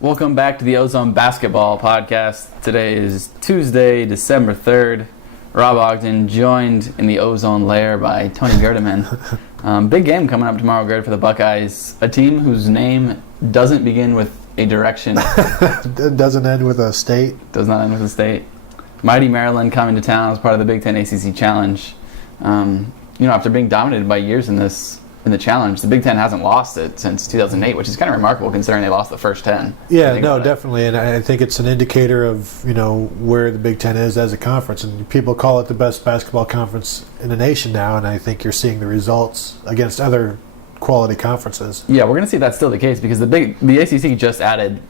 Welcome back to the Ozone Basketball Podcast. Today is Tuesday, December 3rd. Rob Ogden joined in the ozone layer by Tony Gerdeman. Big game coming up tomorrow, Gerd, for the Buckeyes. A team whose name doesn't begin with a direction. It doesn't end with a state. Does not end with a state. Mighty Maryland coming to town as part of the Big Ten ACC Challenge. After being dominated by years in the challenge, the Big Ten hasn't lost it since 2008, which is kind of remarkable considering they lost the first 10. Yeah, no, definitely, and I think it's an indicator of where the Big Ten is as a conference, and people call it the best basketball conference in the nation now, and I think you're seeing the results against other quality conferences. Yeah, we're going to see if that's still the case because the ACC just added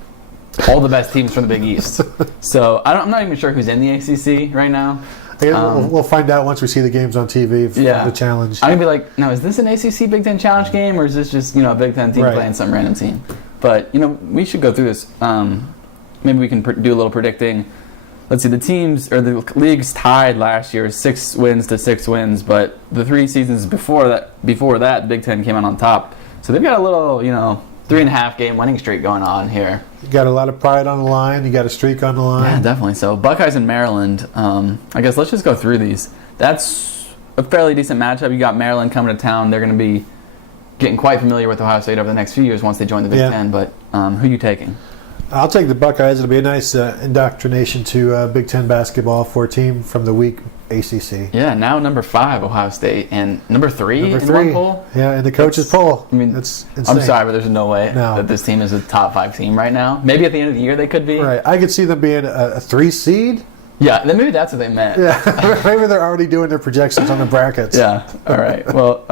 all the best teams from the Big East. So I'm not even sure who's in the ACC right now. We'll find out once we see the games on TV for the challenge. I'm going to be like, now, is this an ACC-Big Ten challenge game, or is this just, a Big Ten team playing some random team? But, we should go through this. Maybe we can do a little predicting. Let's see, the leagues tied last year, 6 wins to 6 wins, but the 3 seasons before that, Big Ten came out on top. So they've got a little, 3.5 game winning streak going on here. You got a lot of pride on the line. You got a streak on the line. Yeah, definitely. So Buckeyes and Maryland. I guess let's just go through these. That's a fairly decent matchup. You got Maryland coming to town. They're going to be getting quite familiar with Ohio State over the next few years once they join the Big Ten. But who are you taking? I'll take the Buckeyes. It'll be a nice indoctrination to Big Ten basketball for a team from the weak ACC. Yeah, now number 5, Ohio State, and number 3 in one poll. Yeah, in the coach's poll. I mean, it's insane. I'm sorry, but there's no way that this team is a top 5 team right now. Maybe at the end of the year they could be. Right. I could see them being a 3 seed. Yeah, then maybe that's what they meant. Yeah, maybe they're already doing their projections on the brackets. Yeah. All right. Well,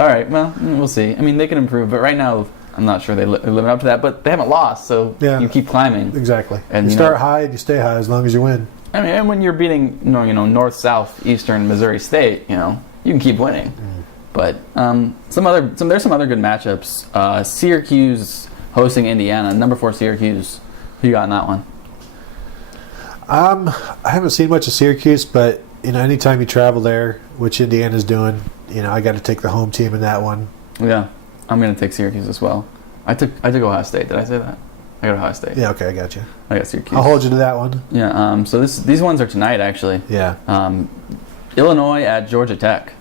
we'll see. I mean, they can improve, but right now I'm not sure they're living up to that. But they haven't lost, so you keep climbing. Exactly. And you start high and you stay high as long as you win. I mean, and when you're beating, North, South, Eastern, Missouri State, you can keep winning. But there's some other good matchups. Syracuse hosting Indiana, number 4 Syracuse. Who you got in that one? I haven't seen much of Syracuse, but anytime you travel there, which Indiana's doing, I got to take the home team in that one. Yeah, I'm going to take Syracuse as well. I took Ohio State. Did I say that? I got Ohio State. Yeah, okay, I got you. I got Syracuse. I'll hold you to that one. Yeah, so these ones are tonight, actually. Yeah. Illinois at Georgia Tech.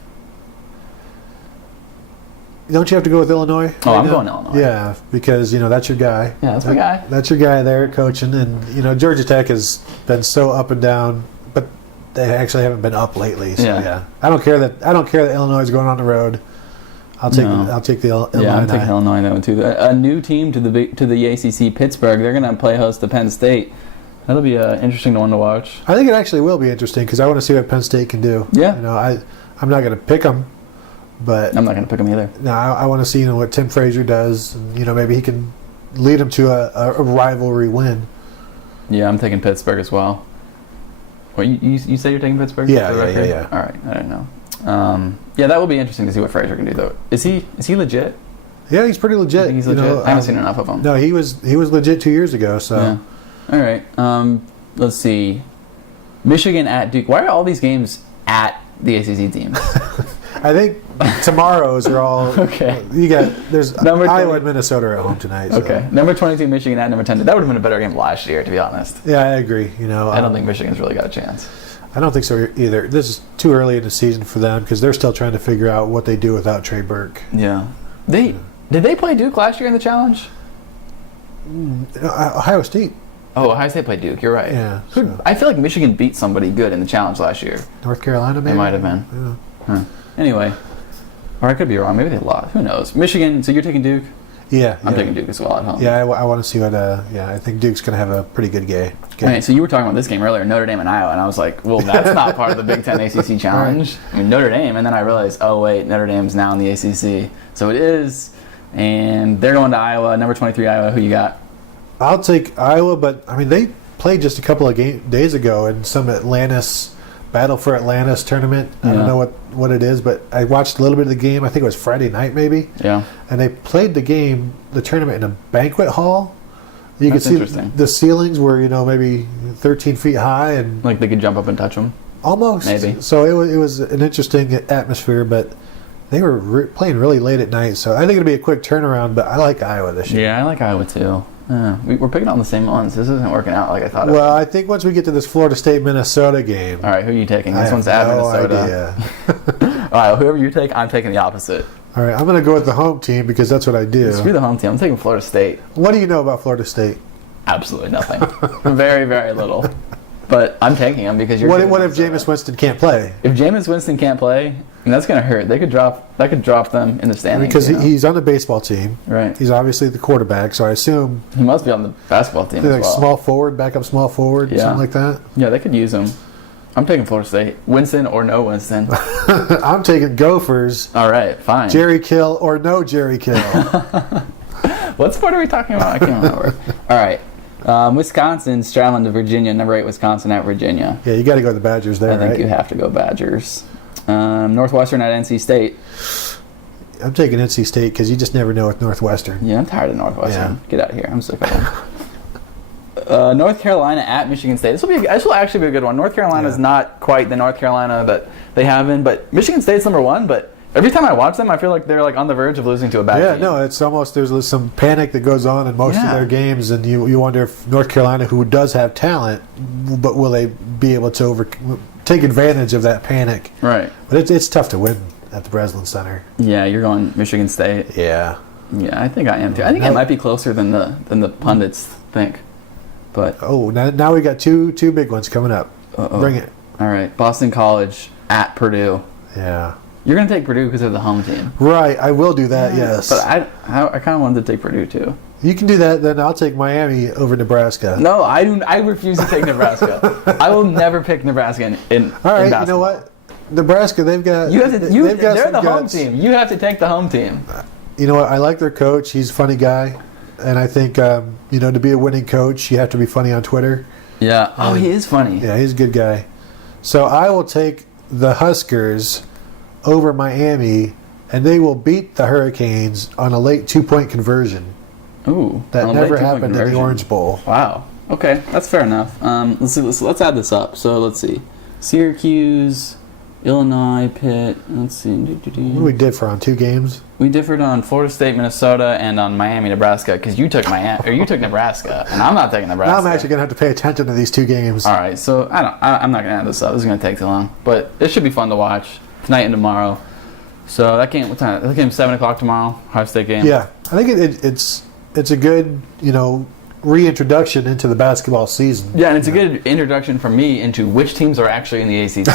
Don't you have to go with Illinois? I'm going Illinois. Yeah, because, that's your guy. Yeah, that's my guy. That's your guy there coaching. And, Georgia Tech has been so up and down, but they actually haven't been up lately. So, yeah. I don't care that Illinois is going on the road. I'll take the Illinois. Yeah, I'm taking Illinois that one too. A new team to the ACC, Pittsburgh. They're going to play host to Penn State. That'll be an interesting one to watch. I think it actually will be interesting because I want to see what Penn State can do. Yeah. I'm not going to pick them, but I'm not going to pick them either. No, I want to see what Tim Frazier does, and maybe he can lead them to a rivalry win. Yeah, I'm taking Pittsburgh as well. What you say you're taking Pittsburgh? Yeah. All right, I don't know. That will be interesting to see what Frazier can do, though. Is he legit? Yeah, he's pretty legit. I think he's legit. I haven't seen enough of him. No, he was legit 2 years ago. So, yeah. All right. Let's see. Michigan at Duke. Why are all these games at the ACC teams? I think tomorrow's are all okay. There's Iowa and Minnesota at home tonight. So. Okay. Number 22 Michigan at number 10. That would have been a better game last year, to be honest. Yeah, I agree. I don't think Michigan's really got a chance. I don't think so either. This is too early in the season for them because they're still trying to figure out what they do without Trey Burke. Yeah. Did they play Duke last year in the challenge? Ohio State. Oh, Ohio State played Duke. You're right. Yeah. I feel like Michigan beat somebody good in the challenge last year. North Carolina, maybe? It might have been. Yeah. Huh. Anyway. Or I could be wrong. Maybe they lost. Who knows? Michigan, so you're taking Duke? Yeah. I'm taking Duke as well at home. Yeah, I want to see what, I think Duke's going to have a pretty good game. Okay, so you were talking about this game earlier, Notre Dame and Iowa, and I was like, well, that's not part of the Big Ten ACC Challenge. Right. I mean, Notre Dame, and then I realized, oh, wait, Notre Dame's now in the ACC. So it is, and they're going to Iowa, number 23 Iowa. Who you got? I'll take Iowa, but, they played just a couple of days ago in some Battle for Atlantis tournament. I don't know what it is, but I watched a little bit of the game. I think it was Friday night, maybe. Yeah. And they played the tournament in a banquet hall. You could see the ceilings were, maybe 13 feet high, and like they could jump up and touch them. Almost, maybe. So it was an interesting atmosphere, but they were playing really late at night. So I think it'll be a quick turnaround. But I like Iowa this year. Yeah, I like Iowa too. We're picking on the same ones. This isn't working out like I thought. Well, I think once we get to this Florida State-Minnesota game. All right, who are you taking? This one's at Minnesota. All right, whoever you take, I'm taking the opposite. All right, I'm going to go with the home team because that's what I do. Screw the home team. I'm taking Florida State. What do you know about Florida State? Absolutely nothing. Very, very little. But I'm taking them because you're. What if Jameis Winston can't play? If Jameis Winston can't play, that's going to hurt. That could drop them in the standings. Because he's on the baseball team. Right. He's obviously the quarterback, so I assume he must be on the basketball team as well. Small forward, backup small forward, something like that. Yeah, they could use him. I'm taking Florida State. Winston or no Winston. I'm taking Gophers. All right, fine. Jerry Kill or no Jerry Kill. What sport are we talking about? I can't remember. All right. Wisconsin's traveling to Virginia. Number 8 Wisconsin at Virginia. Yeah, you got to go to the Badgers there, I think you have to go Badgers. Northwestern at NC State. I'm taking NC State because you just never know with Northwestern. Yeah, I'm tired of Northwestern. Yeah. Get out of here. I'm sick of them. North Carolina at Michigan State. This will actually be a good one. North Carolina is not quite the North Carolina that they have been, but Michigan State's number 1. But every time I watch them, I feel like they're like on the verge of losing to a bad team. No, it's almost there's some panic that goes on in most of their games, and you wonder if North Carolina, who does have talent, but will they be able to take advantage of that panic? Right. But it's tough to win at the Breslin Center. Yeah, you're going Michigan State. Yeah. Yeah, I think I am too. I think it might be closer than the pundits think. But now we got two big ones coming up. Bring it. All right, Boston College at Purdue. Yeah. You're going to take Purdue because they're the home team. Right, I will do that, yes. But I kind of wanted to take Purdue too. You can do that, then I'll take Miami over Nebraska. No, I refuse to take Nebraska. I will never pick Nebraska in All right, in basketball. you know what? Nebraska, they've got... They're the home guts. team. You have to take the home team. You know what? I like their coach. He's a funny guy. And I think, to be a winning coach, you have to be funny on Twitter. Yeah. Oh, he is funny. Yeah, he's a good guy. So I will take the Huskers over Miami, and they will beat the Hurricanes on a late 2-point conversion. Ooh. That never happened in the Orange Bowl. Wow. Okay, that's fair enough. Let's add this up. So let's see. Syracuse, Illinois, Pitt. Let's see. What do we differ on 2 games? We differed on Florida State, Minnesota, and on Miami, Nebraska, because you took you took Nebraska, and I'm not taking Nebraska. Now I'm actually going to have to pay attention to these 2 games. All right, so I'm not going to add this up. This is going to take too long, but it should be fun to watch tonight and tomorrow. So that game, what time? That game's 7:00 tomorrow. Ohio State game. Yeah, I think it's a good reintroduction into the basketball season. Yeah, and it's a good introduction for me into which teams are actually in the ACC.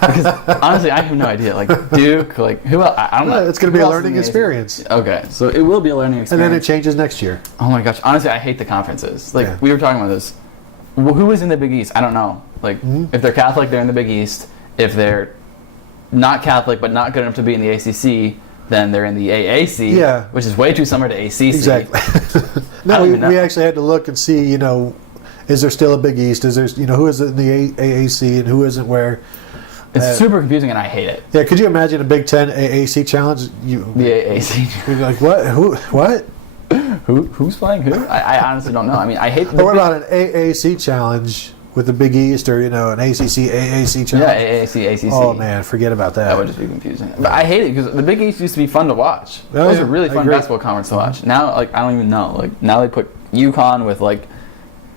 Because honestly, I have no idea. Like Duke, like who else? I don't know. It's going to be a learning experience. Okay, so it will be a learning experience. And then it changes next year. Oh my gosh, honestly, I hate the conferences. Like we were talking about this. Who is in the Big East? I don't know. Like if they're Catholic, they're in the Big East. If they're not Catholic but not good enough to be in the ACC, then they're in the AAC, which is way too similar to ACC. Exactly. No, we actually had to look and see, is there still a Big East? Is there, who is in the AAC and who isn't where? It's super confusing and I hate it. Yeah, could you imagine a Big Ten AAC challenge? The AAC. You're like, what? What? Who's playing who? I honestly don't know. I mean, I hate. Or what about an AAC challenge with the Big East, or an ACC AAC challenge? Yeah, AAC ACC. Oh man, forget about that. That would just be confusing. But I hate it because the Big East used to be fun to watch. It was a really fun basketball conference to watch. Now, I don't even know. Like now they put UConn with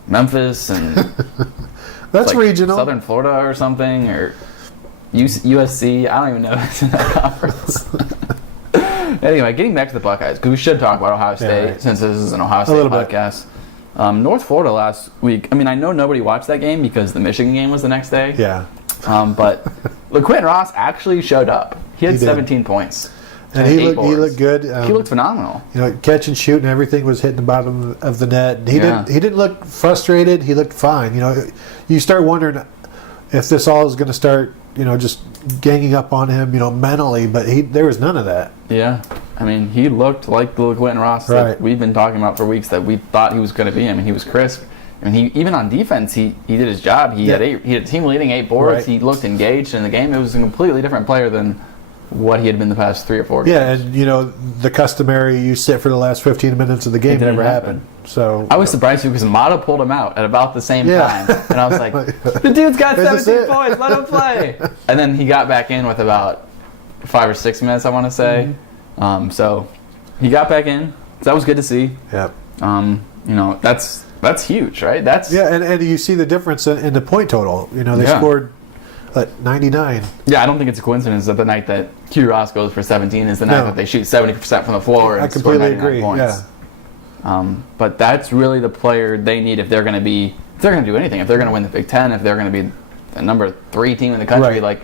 Memphis and that's regional. Southern Florida or something, or USC. I don't even know who's in that conference. Anyway, getting back to the Buckeyes, because we should talk about Ohio State since this is an Ohio State podcast. North Florida last week, I mean, I know nobody watched that game because the Michigan game was the next day. Yeah. But LaQuinton Ross actually showed up. He had 17 points. And he looked good. He looked phenomenal. Catch and shoot and everything was hitting the bottom of the net. He didn't look frustrated. He looked fine. You start wondering if this all is going to start, just ganging up on him, mentally. But there was none of that. Yeah. I mean, he looked like the LaQuinton Ross that we've been talking about for weeks that we thought he was going to be. I mean, he was crisp. I mean, even on defense, he did his job. He had a team leading 8 boards. Right. He looked engaged in the game. It was a completely different player than what he had been the past 3 or 4 games. Yeah, and the customary you sit for the last 15 minutes of the game never happened. So I was surprised because Mata pulled him out at about the same time, and I was like, "The dude's got 17 points. Let him play." And then he got back in with about 5 or 6 minutes, I want to say. So he got back in. So that was good to see. Yep. that's huge, right? And you see the difference in the point total. They scored 99. Yeah, I don't think it's a coincidence that the night that Q Ross goes for 17 is the night that they shoot 70% from the floor and score 99 points. Yeah. But that's really the player they need if they're going to do anything. If they're going to win the Big Ten, if they're going to be the number 3 team in the country, like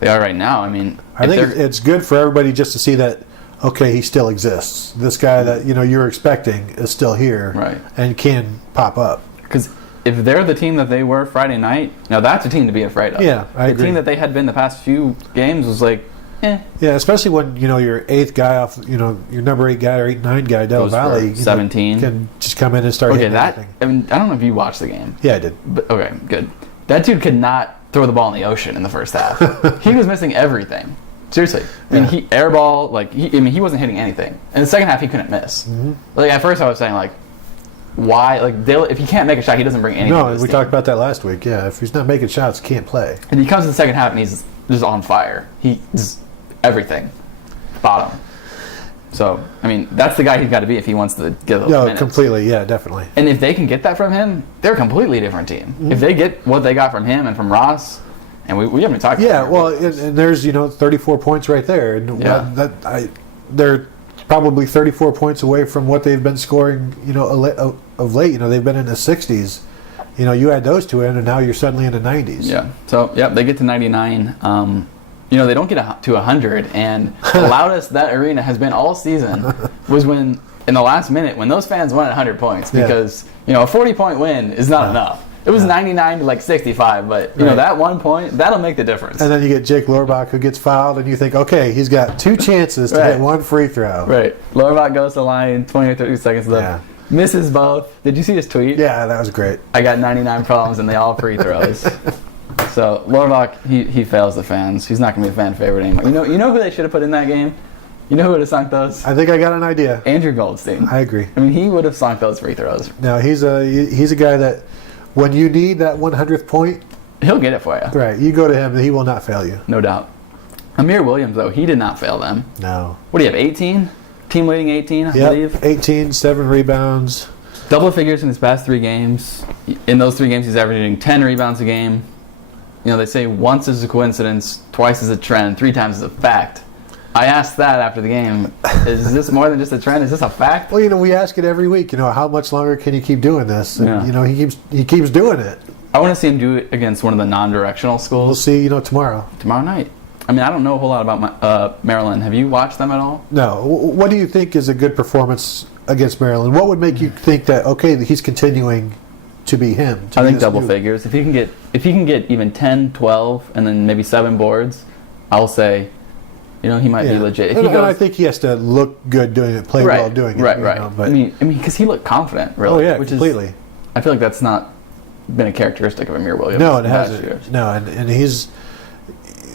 they are right now. I mean, I think it's good for everybody just to see that. Okay, he still exists. This guy that you're expecting is still here, and can pop up. Because if they're the team that they were Friday night, now that's a team to be afraid of. Yeah, I agree. The team that they had been the past few games was like, Yeah, especially when your 8th guy off, your number 8 guy or 8-9 guy, Del Valle, 17 can just come in and start. Okay, I mean, I don't know if you watched the game. Yeah, I did. But, okay, good. That dude could not throw the ball in the ocean in the first half. He was missing everything. Seriously. I mean, he airball, he wasn't hitting anything. In the second half, he couldn't miss. Mm-hmm. Like, at first I was saying, why? Like, if he can't make a shot, he doesn't bring anything to this we team. talked about that last week. Yeah, if he's not making shots, he can't play. And he comes in the second half, and he's just on fire. He's everything. Bottom. So, I mean, that's the guy he's got to be if he wants to get those minutes. Completely. Yeah, definitely. And if they can get that from him, they're a completely different team. Mm-hmm. If they get what they got from him and from Ross... And we haven't talked about it. Well, and there's 34 points right there. And they're probably 34 points away from what they've been scoring, of late. They've been in the 60s. You add those two in, and now you're suddenly in the 90s. Yeah. So, they get to 99. They don't get to 100. And the loudest that arena has been all season was when, in the last minute, when those fans won at 100 points. Because, a 40-point win is not enough. It was 99 to 65, but that 1 point, that'll make the difference. And then you get Jake Lorbach who gets fouled, and you think, okay, he's got 2 chances to hit 1 free throw. Right. Lorbach goes to the line, 20 or 30 seconds left. Misses both. Did you see his tweet? Yeah, that was great. I got 99 problems, and they all free throws. So Lorbach, he fails the fans. He's not going to be a fan favorite anymore. You know who they should have put in that game? You know who would have sunk those? I think I got an idea. Andrew Goldstein. I agree. I mean, he would have sunk those free throws. No, he's a guy that... When you need that 100th point, he'll get it for you. Right, you go to him, and he will not fail you. No doubt. Amir Williams, though, he did not fail them. No. What do you have, 18? Team leading 18, I believe? 18, 7 rebounds. Double figures in his past 3 games. In those 3 games, he's averaging 10 rebounds a game. They say once is a coincidence, twice is a trend, 3 times is a fact. I asked that after the game. Is this more than just a trend? Is this a fact? Well, we ask it every week. How much longer can you keep doing this? And, he keeps doing it. I want to see him do it against one of the non-directional schools. We'll see, tomorrow. Tomorrow night. I mean, I don't know a whole lot about Maryland. Have you watched them at all? No. What do you think is a good performance against Maryland? What would make you think that he's continuing to be him? I think double figures. If he can get even 10, 12, and then maybe 7 boards, I'll say. He might be legit. And I think he has to look good doing it, play well doing it. Right. But I mean, because he looked confident, really. Oh, yeah, completely. I feel like that's not been a characteristic of Amir Williams. No, it hasn't. No, and his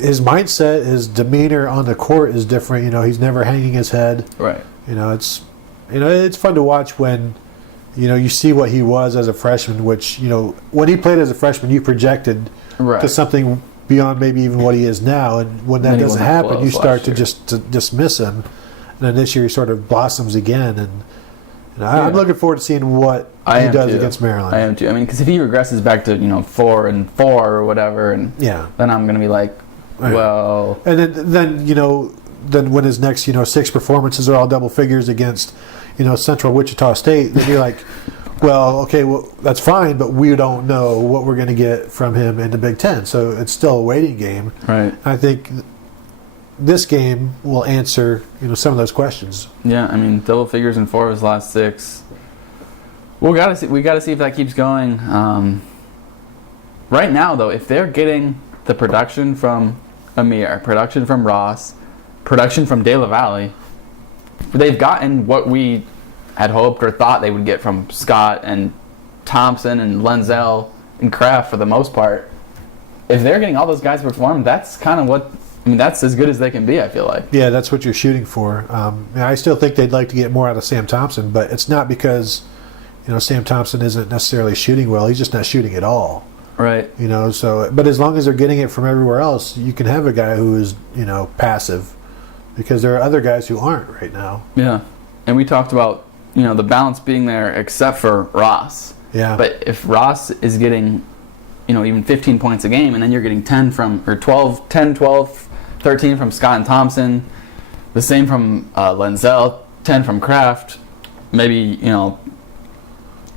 mindset, his demeanor on the court is different. He's never hanging his head. Right. It's fun to watch when, you see what he was as a freshman, which, when he played as a freshman, you projected to something beyond maybe even what he is now, and when that doesn't happen, you start to just dismiss him. And then this year he sort of blossoms again, and I'm looking forward to seeing what he does against Maryland. I am too. I mean, because if he regresses back to 4-4 or whatever, and then I'm going to be like, well, and then when his next 6 performances are all double figures against Central Wichita State, then you're like. Well, okay, that's fine, but we don't know what we're going to get from him in the Big Ten, so it's still a waiting game. Right. I think this game will answer, some of those questions. Yeah, I mean, double figures in 4 of his last 6. We got to see if that keeps going. Right now, though, if they're getting the production from Amir, production from Ross, production from De La Valle, they've gotten what we had hoped or thought they would get from Scott and Thompson and Lenzel and Kraft for the most part. If they're getting all those guys to perform, that's kind of that's as good as they can be, I feel like. Yeah, that's what you're shooting for. I still think they'd like to get more out of Sam Thompson, but it's not because, Sam Thompson isn't necessarily shooting well. He's just not shooting at all. Right. But as long as they're getting it from everywhere else, you can have a guy who is, passive, because there are other guys who aren't right now. Yeah. And we talked about the balance being there except for Ross. Yeah. But if Ross is getting, even 15 points a game, and then you're getting 10, 12, 13 from Scott and Thompson, the same from Lenzel, 10 from Kraft, maybe,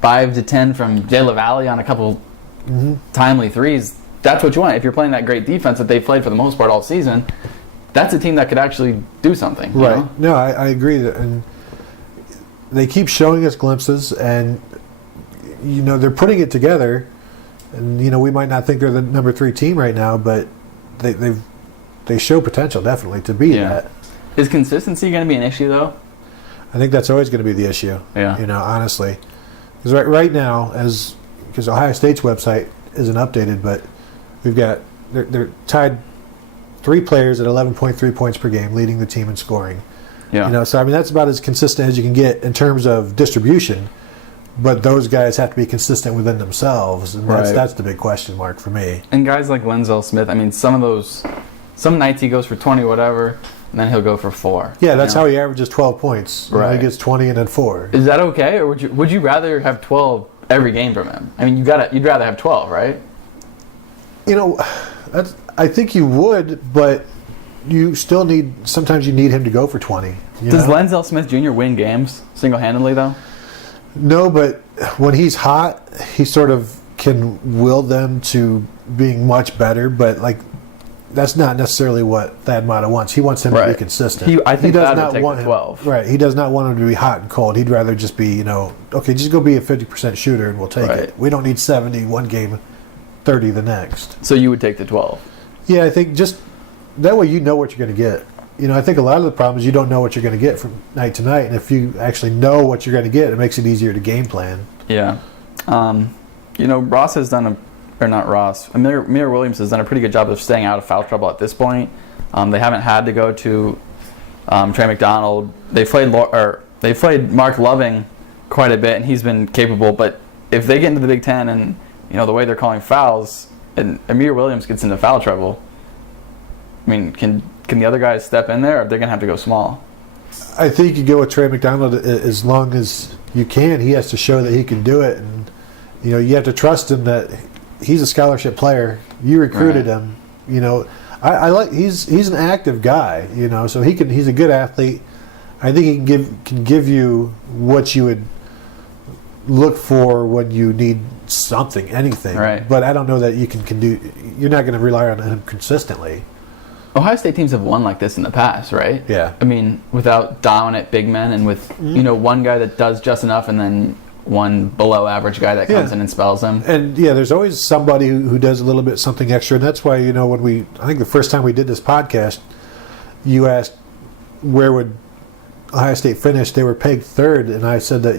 5 to 10 from Jay LaValle on a couple timely threes. That's what you want. If you're playing that great defense that they've played for the most part all season, that's a team that could actually do something. Right. No, I agree. And they keep showing us glimpses, and, they're putting it together. And, we might not think they're the number 3 team right now, but they show potential, definitely, to be that. Is consistency going to be an issue, though? I think that's always going to be the issue, honestly. Because right now, because Ohio State's website isn't updated, but we've got, they're tied 3 players at 11.3 points per game, leading the team in scoring. Yeah. So, that's about as consistent as you can get in terms of distribution, but those guys have to be consistent within themselves, and that's the big question mark for me. And guys like Lenzel Smith, some nights he goes for 20 whatever, and then he'll go for 4. Yeah, that's how he averages 12 points. Right. He gets 20 and then 4. Is that okay, or would you rather have 12 every game from him? You'd rather have 12, right? I think you would, but you still sometimes you need him to go for 20. Does Lenzel Smith Jr. win games single-handedly, though? No, but when he's hot, he sort of can will them to being much better, but that's not necessarily what Thad Matta wants. He wants him to be consistent. I think he does Thad not would take want the 12. Right. He does not want him to be hot and cold. He'd rather just be, okay, just go be a 50% shooter and we'll take it. We don't need 70 one game, 30 the next. So you would take the 12? Yeah, I think just that way you know what you're going to get. I think a lot of the problem is you don't know what you're going to get from night to night, and if you actually know what you're going to get, it makes it easier to game plan. Yeah. Ross has done Amir Williams has done a pretty good job of staying out of foul trouble at this point. They haven't had to go to Trey McDonald. They played Mark Loving quite a bit, and he's been capable. But if they get into the Big Ten and the way they're calling fouls, and Amir Williams gets into foul trouble, can the other guys step in there, or are they going to have to go small? I think you go with Trey McDonald as long as you can. He has to show that he can do it, and you have to trust him that he's a scholarship player. You recruited him. I like he's an active guy. So he's a good athlete. I think he can give you what you would look for when you need something, anything. Right. But I don't know that you can do. You're not going to rely on him consistently. Ohio State teams have won like this in the past, right? Yeah. Without dominant big men, and with one guy that does just enough, and then one below average guy that comes in and spells them. And there's always somebody who does a little bit something extra, and that's why when I think the first time we did this podcast, you asked where would Ohio State finish. They were pegged 3rd, and I said that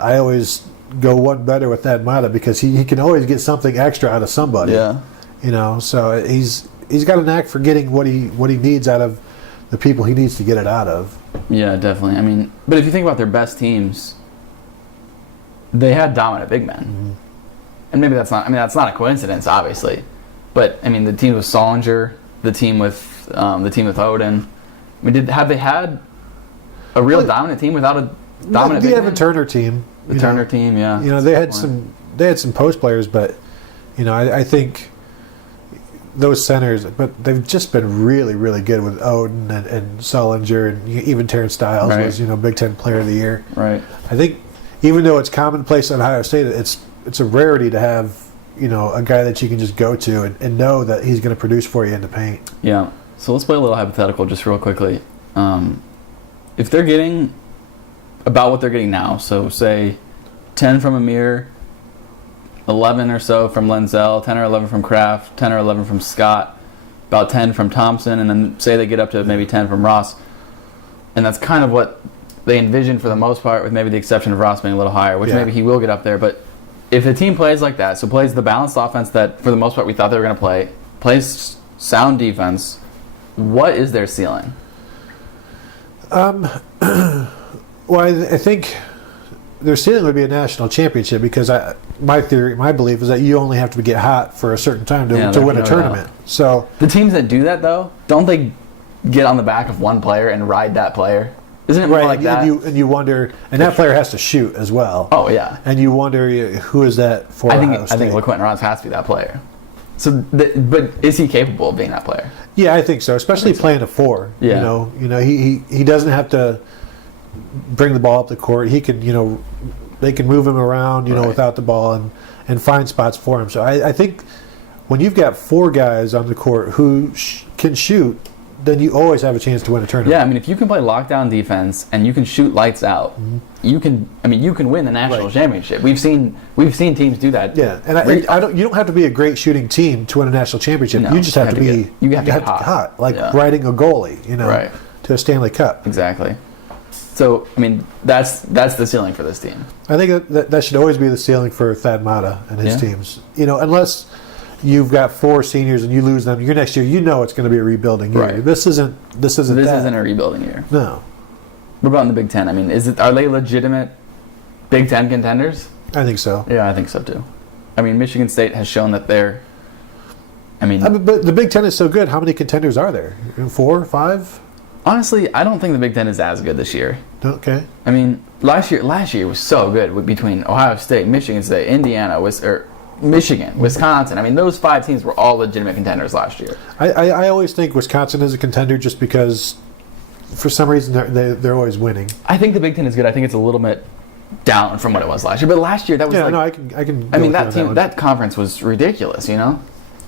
I always go one better with Thad Matta because he can always get something extra out of somebody. Yeah. So he's got a knack for getting what he needs out of the people he needs to get it out of. Yeah, definitely. But if you think about their best teams, they had dominant big men. Mm-hmm. And maybe that's not a coincidence, obviously. But the team with Solinger, the team with Odin. Have they had a real dominant team without a dominant big man? The Evan Turner team. The Turner team, yeah. They had some post players, but I think those centers, but they've just been really, really good with Odin and Solinger, and even Terrence Styles was Big Ten Player of the Year. Right. I think even though it's commonplace at Ohio State, it's a rarity to have a guy that you can just go to and know that he's going to produce for you in the paint. Yeah. So let's play a little hypothetical just real quickly. If they're getting about what they're getting now, so say 10 from Amir, 11 or so from Lenzel, 10 or 11 from Kraft, 10 or 11 from Scott, about 10 from Thompson, and then say they get up to maybe 10 from Ross. And that's kind of what they envision for the most part, with maybe the exception of Ross being a little higher, which maybe he will get up there. But if a team plays like that, so plays the balanced offense that for the most part we thought they were going to play, plays sound defense, what is their ceiling? Well, I think their ceiling would be a national championship because my belief is that you only have to get hot for a certain time to win a tournament. Doubt. So the teams that do that, though, don't they get on the back of one player and ride that player? Isn't it more like that? And you wonder, and that player has to shoot as well. Oh, yeah. And you wonder, who is that for Ohio State? I think LaQuinton Ross has to be that player. So, but is he capable of being that player? Yeah, I think so. Especially playing a 4. Yeah. He doesn't have to bring the ball up the court. He can, they can move him around, without the ball and find spots for him. So I think when you've got 4 guys on the court who can shoot, then you always have a chance to win a tournament. Yeah, I mean, if you can play lockdown defense and you can shoot lights out, you can win the national championship. We've seen teams do that. Yeah, and you don't have to be a great shooting team to win a national championship. No, you just have to be hot, like riding a goalie, to a Stanley Cup. Exactly. So, I mean, that's the ceiling for this team. I think that should always be the ceiling for Thad Matta and his teams. Unless you've got 4 seniors and you lose them, your next year, it's going to be a rebuilding year. Right. This isn't a rebuilding year. No. What about in the Big Ten? I mean, are they legitimate Big Ten contenders? I think so. Yeah, I think so too. I mean, Michigan State has shown that they're. But the Big Ten is so good. How many contenders are there? 4, 5? Honestly, I don't think the Big Ten is as good this year. Okay. I mean, last year was so good between Ohio State, Michigan State, Indiana, Michigan, Wisconsin. I mean, those 5 teams were all legitimate contenders last year. I always think Wisconsin is a contender just because, for some reason, they're always winning. I think the Big Ten is good. I think it's a little bit down from what it was last year. But last year, that was I can. I mean, that conference was ridiculous,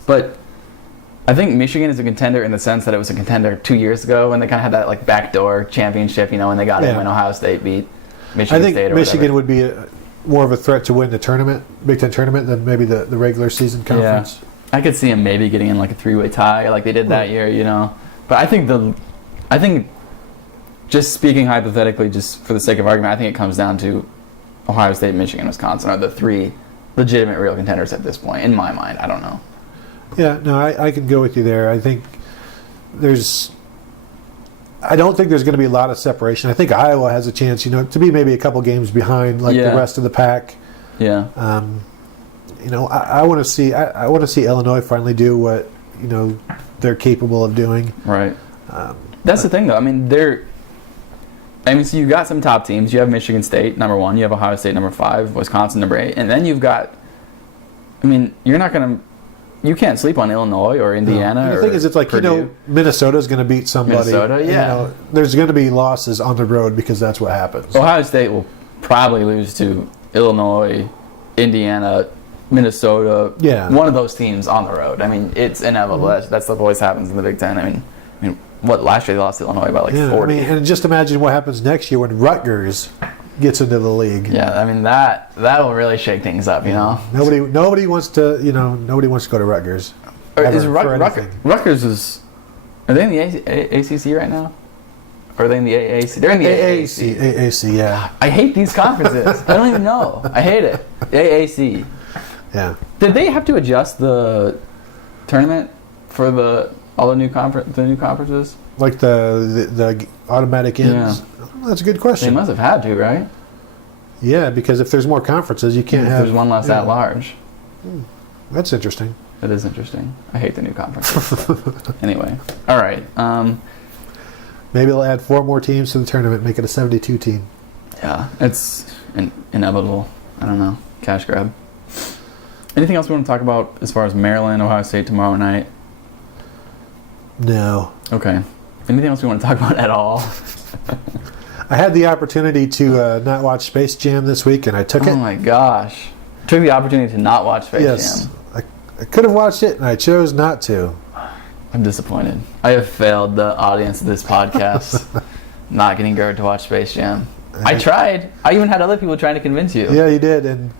But I think Michigan is a contender in the sense that it was a contender 2 years ago when they kind of had that backdoor championship, when they got in when Ohio State beat Michigan State. I think Michigan would be more of a threat to win the tournament, Big Ten tournament, than maybe the regular season conference. Yeah. I could see them maybe getting in a 3-way tie like they did that year, But I think just speaking hypothetically, just for the sake of argument, I think it comes down to Ohio State, Michigan, Wisconsin are the 3 legitimate real contenders at this point, in my mind. I don't know. Yeah, no, I can go with you there. I don't think there's going to be a lot of separation. I think Iowa has a chance, to be maybe a couple games behind the rest of the pack. Yeah. I want to see Illinois finally do what they're capable of doing. Right. That's the thing, though. I mean, so you got some top teams. You have Michigan State number 1. You have Ohio State number 5. Wisconsin number 8. And then you've got. I mean, you're not going to. You can't sleep on Illinois or Indiana. No. The thing is, it's Purdue. Minnesota's going to beat somebody. Minnesota, yeah. There's going to be losses on the road because that's what happens. Ohio State will probably lose to Illinois, Indiana, Minnesota. Yeah. One of those teams on the road. I mean, it's inevitable. That's what always happens in the Big Ten. I mean, last year they lost to Illinois by 40. And just imagine what happens next year when Rutgers gets into the league. Yeah, I mean that will really shake things up, Nobody wants to, go to Rutgers. Rutgers are they in the ACC right now? Or are they in the AAC? They're in the AAC. AAC, yeah. I hate these conferences. I don't even know. I hate it. AAC. Yeah. Did they have to adjust the tournament for all the new conferences? Like the automatic ends? Yeah. That's a good question. They must have had to, right? Yeah, because if there's more conferences, you can't have... There's one less at large. That's interesting. That is interesting. I hate the new conferences. Anyway. All right. Maybe they'll add 4 more teams to the tournament, make it a 72 team. Yeah, it's inevitable. I don't know. Cash grab. Anything else we want to talk about as far as Maryland, Ohio State tomorrow night? No. Okay. Anything else we want to talk about at all? I had the opportunity to not watch Space Jam this week, and I took it. Oh my gosh. Took the opportunity to not watch Space Jam. I could have watched it, and I chose not to. I'm disappointed. I have failed the audience of this podcast. Not getting Gerd to watch Space Jam. I tried. I even had other people trying to convince you. Yeah, you did, and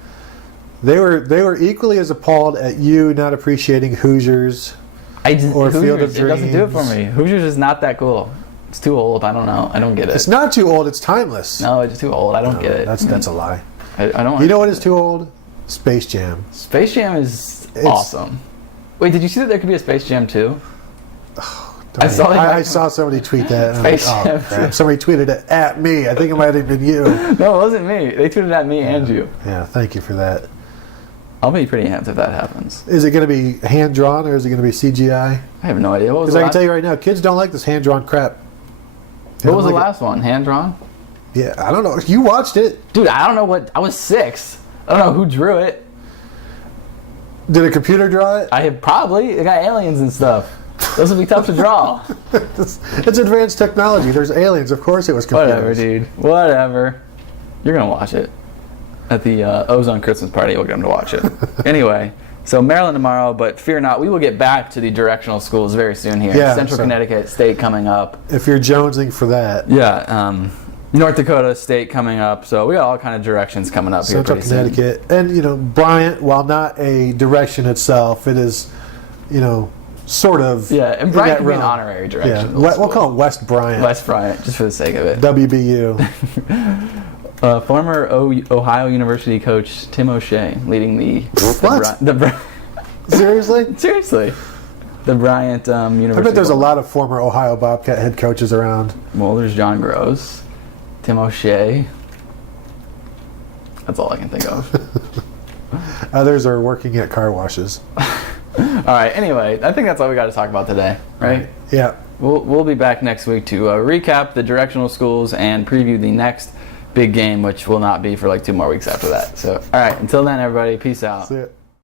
they were equally as appalled at you not appreciating Hoosiers or Field of Dreams. It doesn't do it for me. Hoosiers is not that cool. It's too old. I don't know. I don't get it. It's not too old. It's timeless. No, it's too old. I don't get it. That's a lie. I don't. You know what is too old? Space Jam. Space Jam is awesome. Wait, did you see that there could be a Space Jam 2? I saw somebody tweet that. Space Jam. Crap. Somebody tweeted it at me. I think it might have been you. No, it wasn't me. They tweeted at me and you. Yeah, thank you for that. I'll be pretty amped if that happens. Is it going to be hand-drawn or is it going to be CGI? I have no idea. Because I can tell you right now, kids don't like this hand-drawn crap. What was the last one? Hand drawn? Yeah, I don't know. You watched it. Dude, I don't know what... I was 6. I don't know who drew it. Did a computer draw it? I have probably. It got aliens and stuff. Those would be tough to draw. It's advanced technology. There's aliens. Of course it was computers. Whatever, dude. Whatever. You're going to watch it. At the Ozone Christmas party, you'll get them to watch it. Anyway, so Maryland tomorrow, but fear not, we will get back to the directional schools very soon here. Yeah, Central Connecticut State coming up. If you're jonesing for that. Yeah, North Dakota State coming up. So we got all kind of directions coming up Central here pretty Connecticut. soon. And, Bryant, while not a direction itself, it is, sort of. Yeah, and Bryant can be an honorary direction. Yeah, we'll call it West Bryant. West Bryant, just for the sake of it. WBU. Former Ohio University coach Tim O'Shea leading the Seriously? Seriously. The Bryant University. I bet there's a lot of former Ohio Bobcat head coaches around. Well, there's John Gross, Tim O'Shea. That's all I can think of. Others are working at car washes. All right, anyway, I think that's all we got to talk about today, right? Yeah. We'll be back next week to recap the directional schools and preview the next big game, which will not be for like 2 more weeks after that. So, all right, until then, everybody, peace out. See ya.